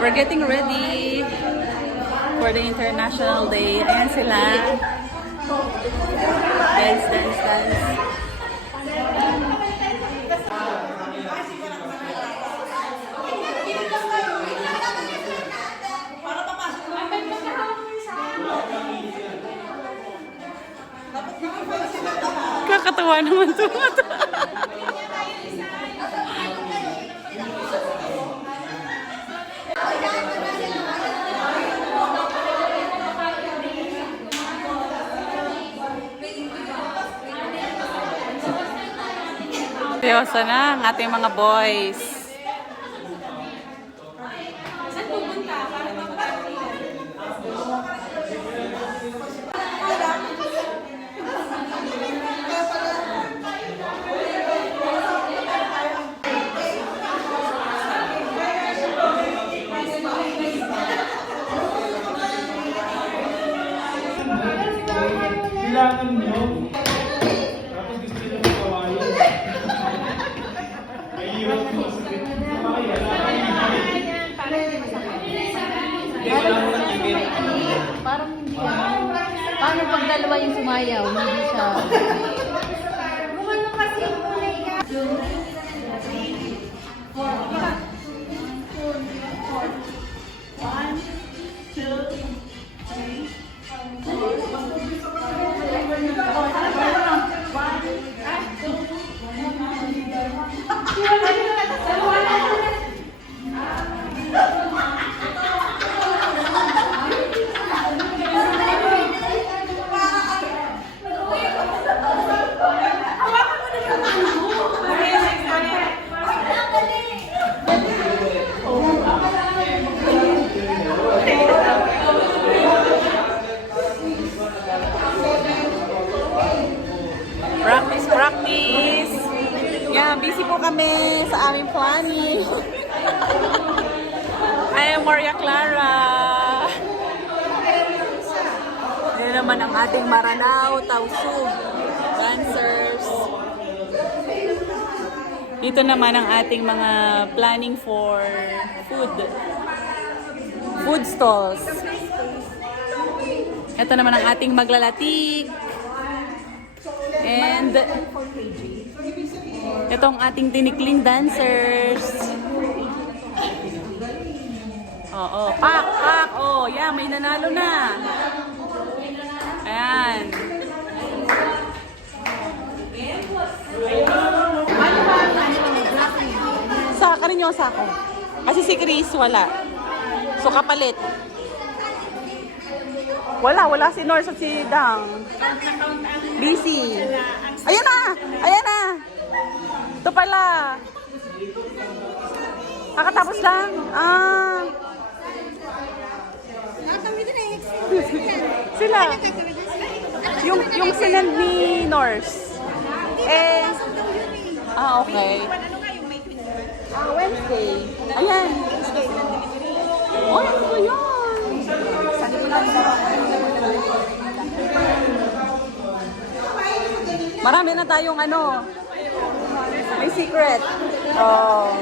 We're getting ready for the International Day. Ayan sila. Dance, dance, dance. Kakatawa naman ito. Seryoso na ang ating mga boys. Kailangan nyo. Tapos gusto nyo makawayan. Mahirap mo. Parang hindi paano pag dalawa yung sumayaw? Hindi siya. Practice, practice. Yeah, busy po kami sa aming planning. I am Maria Clara. Yan naman ang ating Maranao, Tausug dancers. Dito naman ang ating mga planning for food stalls. Ito naman ang ating maglalatik. And itong ating tinikling dancers. Oo, pak, pak. Oh, yeah, may nanalo na. Ayan. Saka rin yung sako. Kasi si Chris wala. So kapalit. Wala si Norse at si Dang. Busy. Ayan na! Ayan na! Ito pala. Kakatapos lang. Ah. Sila. Yung sinend ni Norse. Okay. Wednesday. Ayan. Oh, ano ba yun? Marami na tayong may secret. Oh.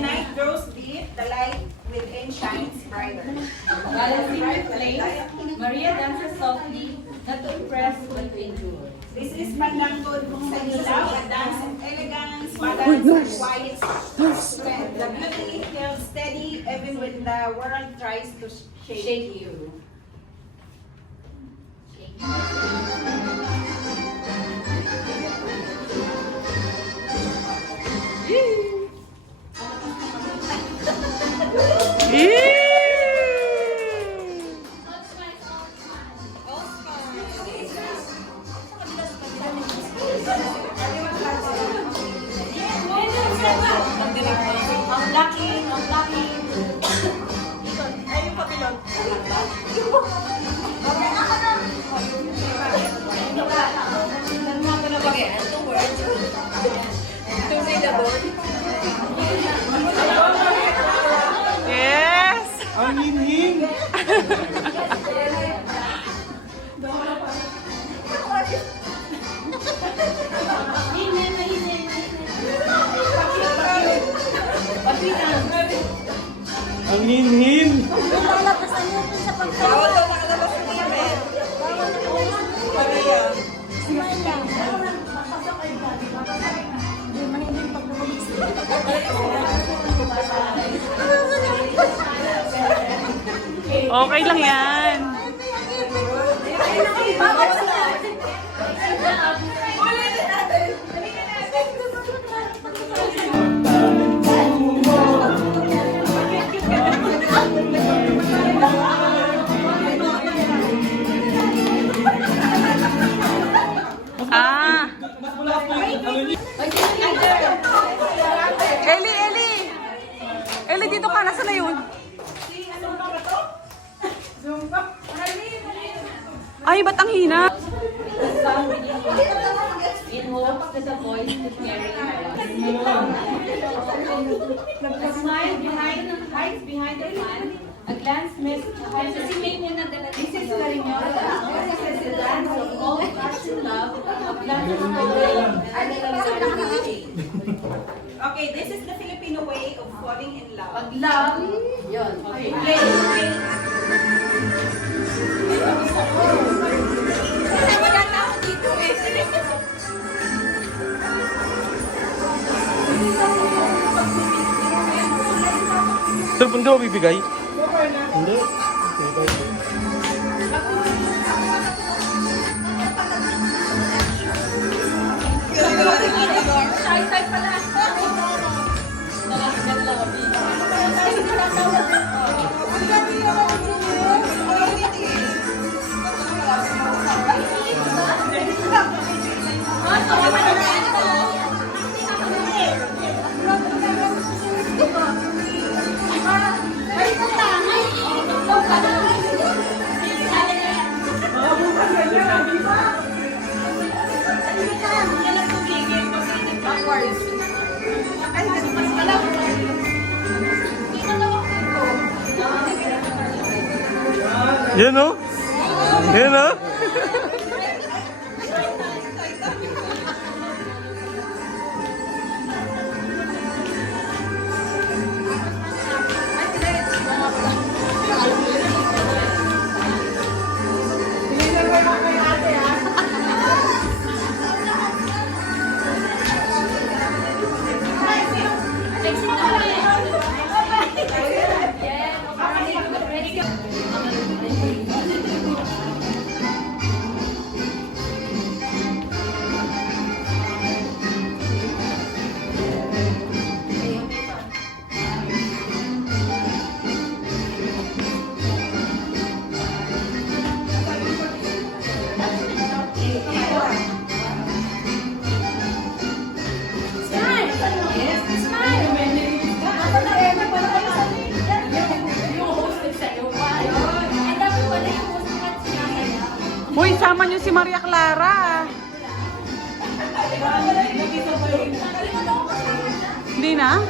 Night grows deep, the light within shines brighter. Galaxy reflects, Maria dances softly, not to impress but to endure. This is Pandangkod sa ilaw, a dance of elegance, balance, and quiet strength. The beauty held steady even when the world tries to shake you. Yes! Ang hinhin! Hinhin! Lalabasan niyo po sa pagkain. Bawal daw nakalabas ng email. Bawal po. Para yan. Smile lang. Hindi mahilig pag lumabas. Okay lang yan. Ah. Mas mula po yung ano niyo. Eli, dito ka. Nasaan na yun? Ay, ba't ang hina? In hopes that the voice could carry Smile behind, hides behind the fan. A glance missed. This is Carinola. This is the dance of all passion love. A glance of Okay, this is the Filipino way of falling in love. Pag love, yun. Okay, play. Wala na ako dito eh. Sir, hindi mo bibigay? Hindi. Shy type pala. Yan o? Yan o? Uy, sama niyo si Maria Clara. Hindi na?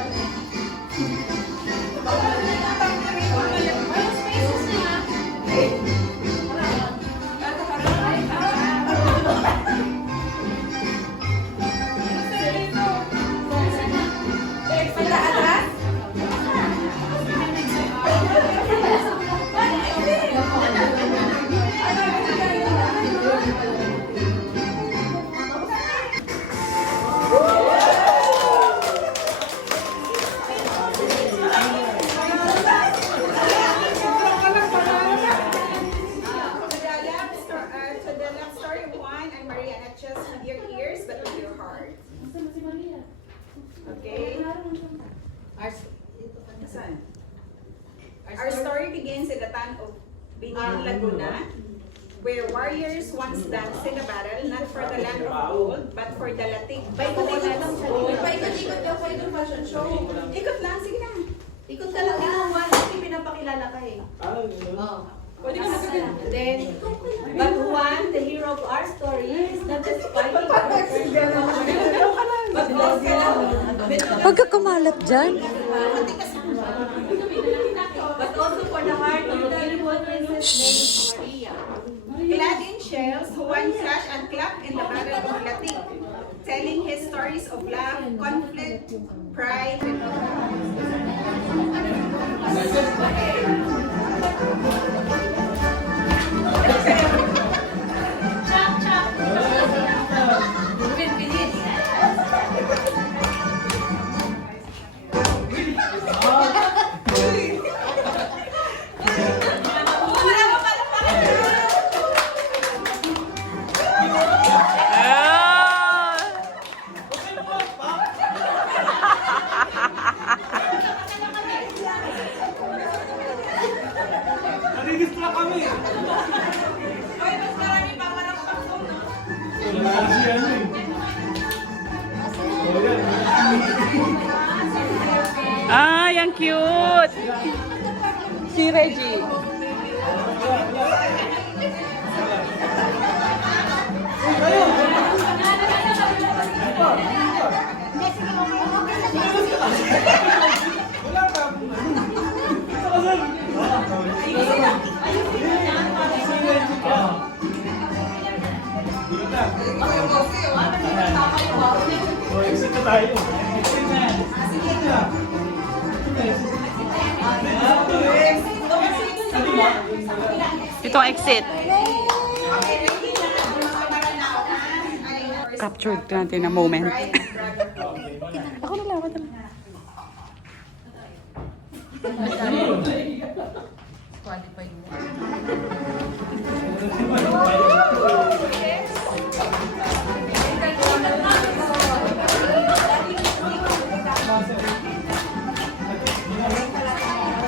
To the love story one, I'm Maria, not just with your ears, but with your heart. Okay? Saan? Our story begins in the town of Binyan, Laguna, where warriors once danced in a battle, not for the land of gold, but for the latig. Paikot-ikot daw po itong fashion show. Ikot lang, sige na. Ikot ka lang yung one. Kasi pinapakilala ka eh. Pwede ka na. Then, but one, the hero of our story, is not just fighting for But also, Huwag ka kumalat dyan. but also for the heart of a beautiful princess named Maria. clad in shells, Juan flashed and clapped in the battle of Latig, telling his stories of love, conflict, pride, and Nadidistract kami. Ay, mas marami pa parang pakong. Wala kasi ano eh. Oh, yan. Ay, ang cute! Si Reggie. Oh, exit na tayo. Ito ang exit. Captured natin na moment. Ako na lang, ako na lang.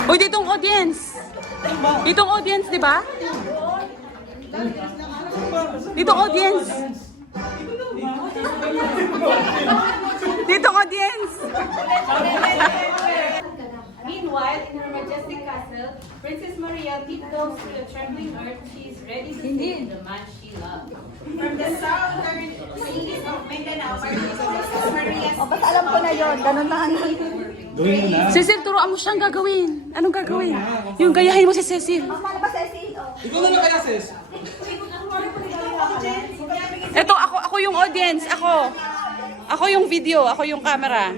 Uy, ditong audience. Ditong audience, di ba? Ditong audience. Ditong audience. Meanwhile, in her majestic castle, Princess Maria tiptoes through the trembling earth. She is ready to save the man she loves. From the southern cities of Mindanao, Princess Maria's Basta alam ko na yun. Ganun na ang Gawin mo na. Cecil, turuan mo siyang gagawin. Anong gagawin? Yung gayahin mo si Cecil. Mama, ba sa SEO? Ikaw na lang kaya, sis. Ito, ako yung audience. Ako yung video. Ako yung camera.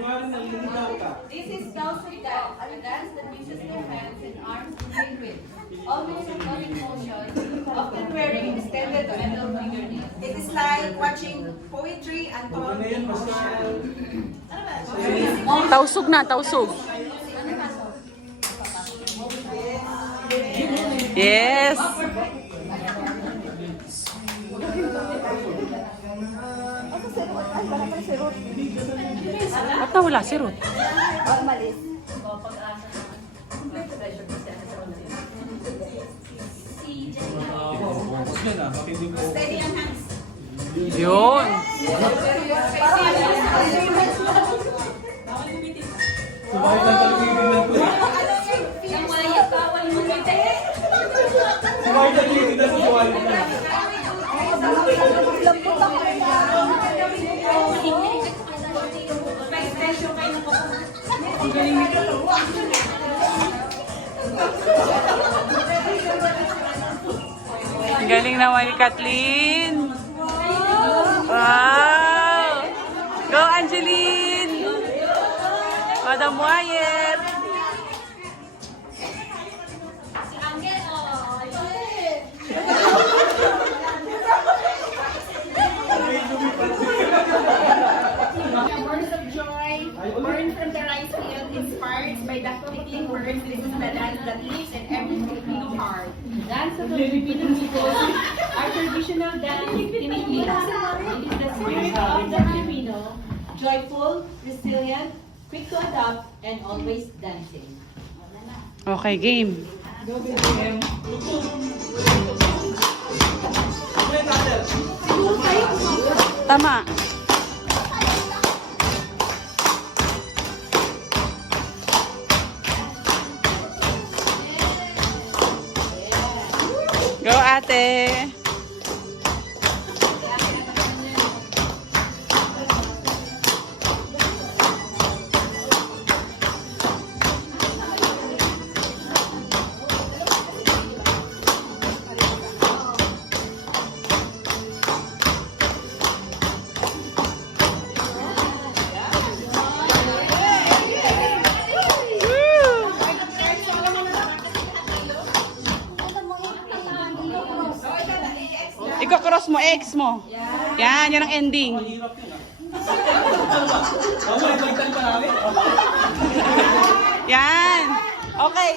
This is Tausug dance, a dance that uses their hands and arms to play with, almost a floating motion, often wearing extended metal fingernails. It is like watching poetry and talking emotion. Tausog na, tausog. Yes. Ba't nawala si Ruth? Malis. Steady ang hands. Yun. Sabay lang talaga yung tingnan ko eh. Sabay lang yung tingnan ko. Sabay lang. Ang galing naman ni Kathleen. Wow! Go, Angeline! Madam Wyatt! Words of joy, born from the rice field, inspired by the fleeting words. This is the dance that lives in every Filipino heart. Dance of the Filipino people, our traditional dance in Philippines. It is the spirit of the Filipino, joyful, resilient, quick to adapt, and always dancing. Okay, game. Tama. Go, ate. ex mo. Yan, yan ang ending. Mahirap yun ah. Bawal, ibagtan pa namin. Yan. Okay.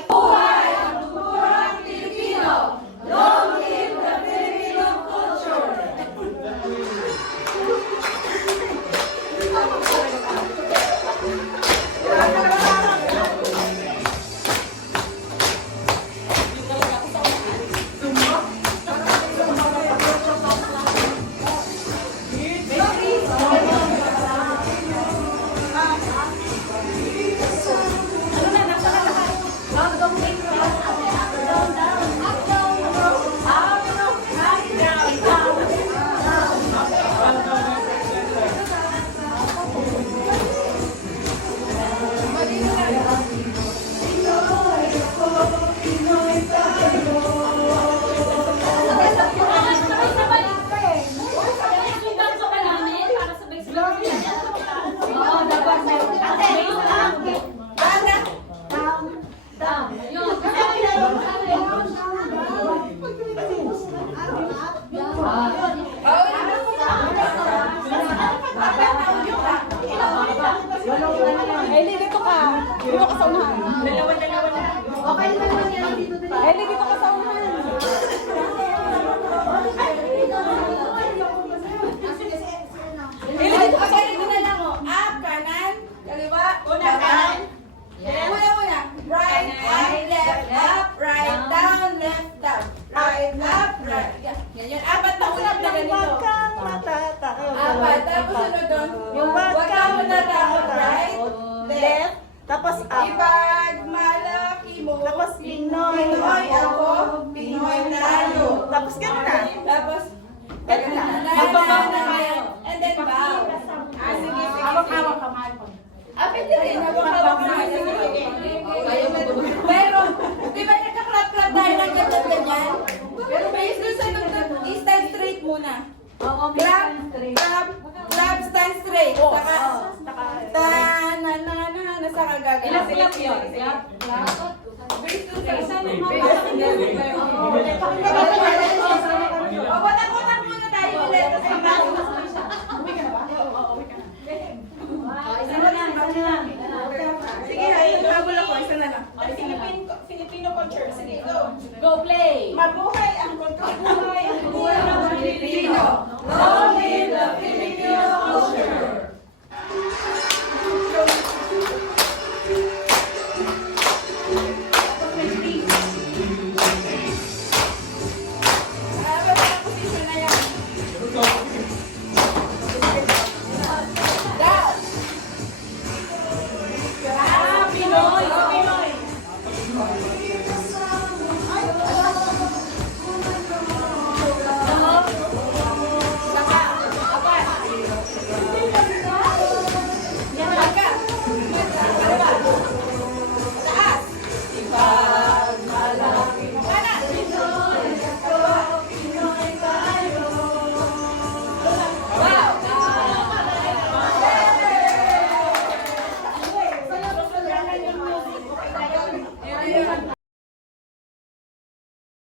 Eli, dito ka. Dito ka sa unahan. Dalawa na. Okay naman yan. Eli, dito ka sa unahan. Eli, dito ka sa dito na lang oh. Up, kanan, kaliwa, kanan. Una. Right, up, left, up, right, down, left, down. Right, up, right. Yan. Apat na unang na ganito. Apat. Tapos sunod doon. Huwag kang matatakot. Right, left. Tapos up. Ipagmalaki mo. Tapos Pinoy. Pinoy ako. Pinoy tayo. Tapos gano'n na. Tapos, Ganun na. magbabaw na kayo. And then bow. Sige. Hawak-hawak kamay mo. Pwede rin. Hawak-hawak kamay. Pero, di ba nagka-clap-clap tayo ng ganyan? Pero based doon sa stand straight muna. Clap, stand straight. Saka, nasa kagagawin. Ilang yun? Based doon sa isa na watak muna tayo ulit. Isa na lang. Sige, habol ako. Isa na lang. Filipino culture. Sige, go. Go play! Mabuhay!